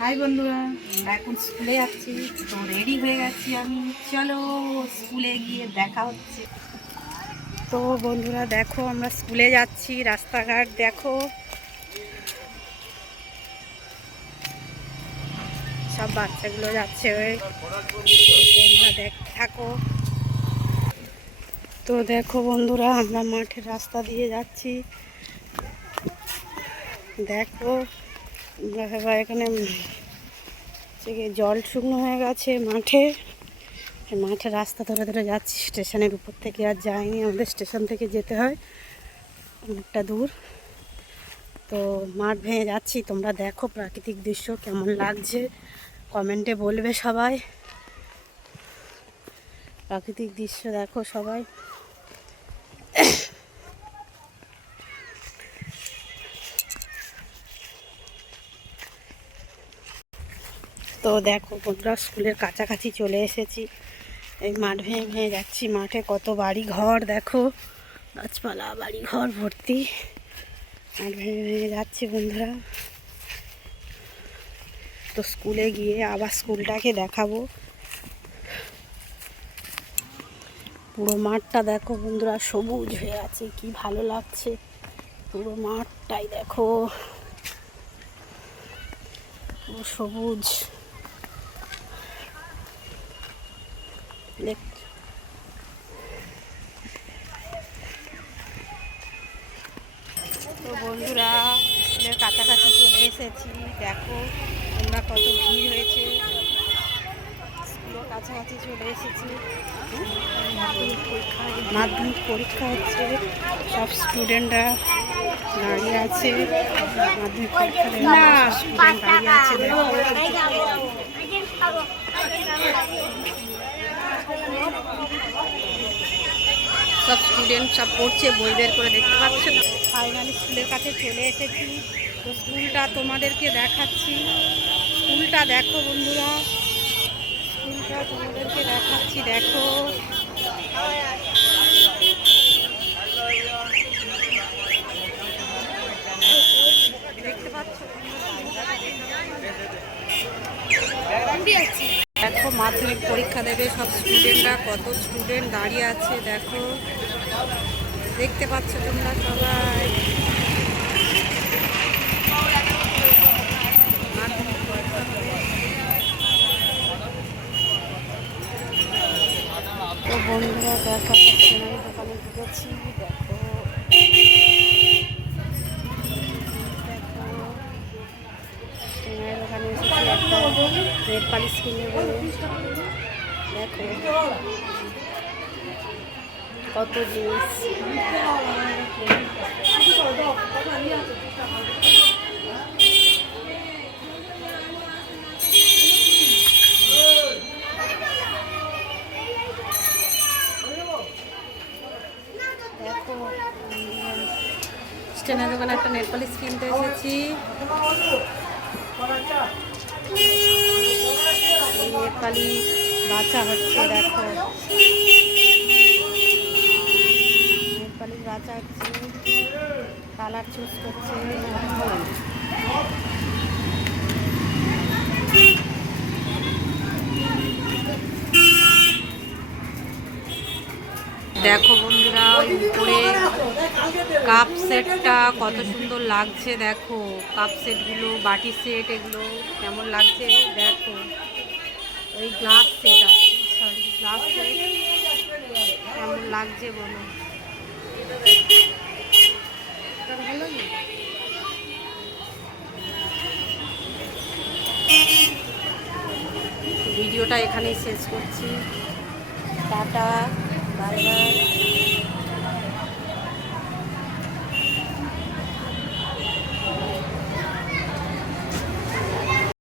High বন্ধুরা, আমরা এখন স্কুলে যাচ্ছি। তো রেডি হয়ে গেছি আমি। চলো স্কুলে গিয়ে দেখা হচ্ছে। তো বন্ধুরা দেখো, আমরা স্কুলে যাচ্ছি। রাস্তাঘাট দেখো, সব বাচ্চাগুলো যাচ্ছে। তোমরা দেখতে থাকো। তো দেখো বন্ধুরা, আমরা মাঠের রাস্তা দিয়ে যাচ্ছি। দেখো আমরা এখানে জল শুকনো হয়ে গেছে মাঠে। মাঠের রাস্তা ধরে ধরে যাচ্ছি। স্টেশনের উপর থেকে আর যাইনি, আমাদের স্টেশন থেকে যেতে হয় অনেকটা দূর। তো মাঠ ভেঙে যাচ্ছি। তোমরা দেখো প্রাকৃতিক দৃশ্য কেমন লাগছে, কমেন্টে বলবে সবাই। প্রাকৃতিক দৃশ্য দেখো সবাই। তো দেখো বন্ধুরা, স্কুলের কাছাকাছি চলে এসেছি। এই মাঠ ভেঙে ভেঙে যাচ্ছি। মাঠে কত বাড়ি ঘর দেখো, গাছপালা বাড়ি ঘর ভর্তি। মাঠ ভেঙে ভেঙে যাচ্ছি বন্ধুরা। তো স্কুলে গিয়ে আবার স্কুলটাকে দেখাবো। পুরো মাঠটা দেখো বন্ধুরা, সবুজ হয়ে আছে, কি ভালো লাগছে। পুরো মাঠটাই দেখো, পুরো সবুজ। তো বন্ধুরা, স্কুলের কাছাকাছি চলে এসেছি। দেখো তোমরা কত ভিড় হয়েছে। স্কুলের কাছাকাছি চলে এসেছি। মাধ্যমিক পরীক্ষা হচ্ছে, সব স্টুডেন্টরা দাঁড়িয়ে আছে। মাধ্যমিক পরীক্ষা স্টুডেন্ট দাঁড়িয়ে আছে। দেখো সব স্টুডেন্ট সব পড়ছে, বই বের করে, দেখতে পাচ্ছ না। ফাইনালি স্কুলের কাছে চলে এসেছি। তো স্কুলটা তোমাদেরকে দেখাচ্ছি। স্কুলটা দেখো বন্ধুরা, স্কুলটা তোমাদেরকে দেখাচ্ছি। দেখো দেখতে পাচ্ছ, দেখো মাধ্যমিক পরীক্ষা দেবে সব স্টুডেন্টরা। কত স্টুডেন্ট দাঁড়িয়ে আছে দেখো, দেখতে পাচ্ছ তোমরা সবাই। তো বন্ধুরা দেখো, স্টেশনারি দোকানে ঢুকেছি। দেখো স্টেশনারি দোকানে এসেছি একটা নেল পালিশ কিনবে বলে। দেখো কত জিনিস। দেখো স্টেশনারি দোকানে একটা নেল পালিশ কিনতে এসেছি। নেল পালিশ বাছা হচ্ছে। দেখো নেল পালিশ বাছা হচ্ছে, কালার চুজ করছে। দেখো বন্ধুরা, উপরে কাপ সেটটা কত সুন্দর লাগছে। দেখো কাপ সেটগুলো, বাটি সেট, এগুলো কেমন লাগছে দেখো। ওই গ্লাস সেট আছে, সরি গ্লাস সেট কেমন লাগছে বলো। ভালো না? ভিডিওটা এখানেই শেষ করছি। Tata, bye bye.